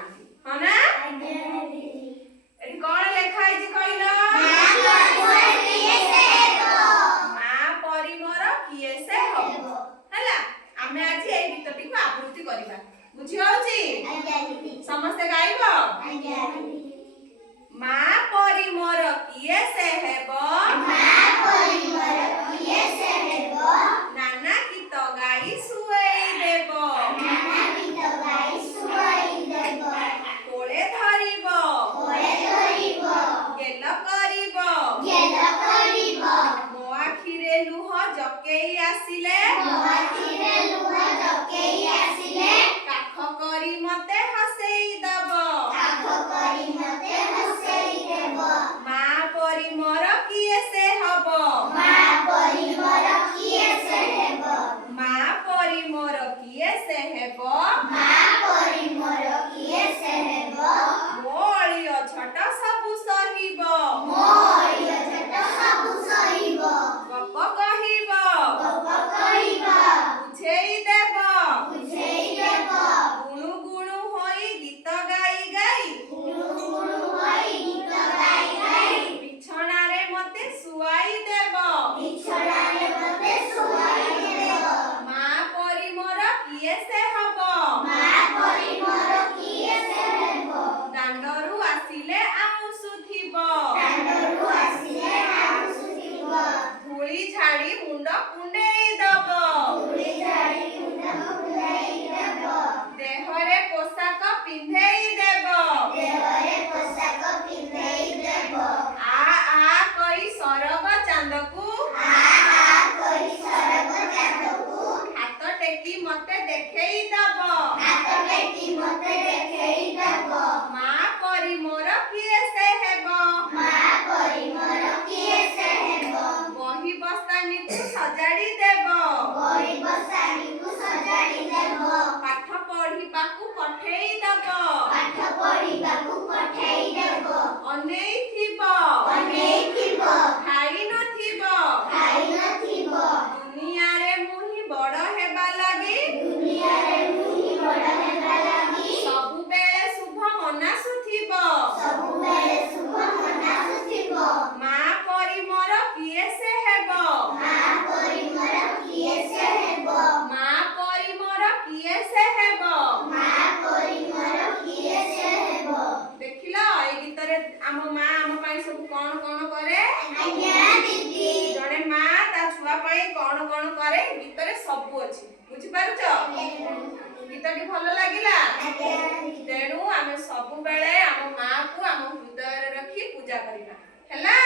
पाती हां ना एठी कोन लेखा है जे कहिलो मां परी मोर किए से हबो हला आमे आज ए गीतटी को आवृत्ति करिबा बुझी होउची समस्त गाइबो मां परी मोर किए से हेबो नाना गीत गाई सुएई देबो कोळे धरिबो गेल करिबो मो आखिरे लुह जकेई आसिले काख करी मते हसेई दबो मां परी मोर किए से हबो मां परी मोर किए से हेबो मोळियो छट सबु सहिबो गप कहिबो बुझेई देबो गुणु गुणु होई गीत गाई गाई बिछणारे मते सुआई देबो मां परी मोर किए से हबो दांडरू आसिले आउसुथिबो धूली झाड़ी मुंड कुंडेई दबो देहरे पोशाक पिंधेई देबो आ कई सरग चांदकू हाथ टेकी मते देखेई दबो मां परी मोर किए से हेबो बही बस्तानी को सजाड़ी देबो पाठ पढ़िबाकू पठेई दबो अनेई थिबो खाई नथिबो दुनिया रे मुही बड़ हेबा लागी सबु बेले शुभ मनासुथिबो मां परी मोर किए से हेबो मां परी मोर किए से हेबो देखिलो ए गीत रे आम मां आम पई सब कोन कोन करे जने मां ता छुआ पई कोन कोन करे गीत रे सब अछि बुझि पारुचो गीतटी भलो लागिला तेणु आमे सब बेले आम मां को आम हृदय रे रखी पूजा करिबा हैला।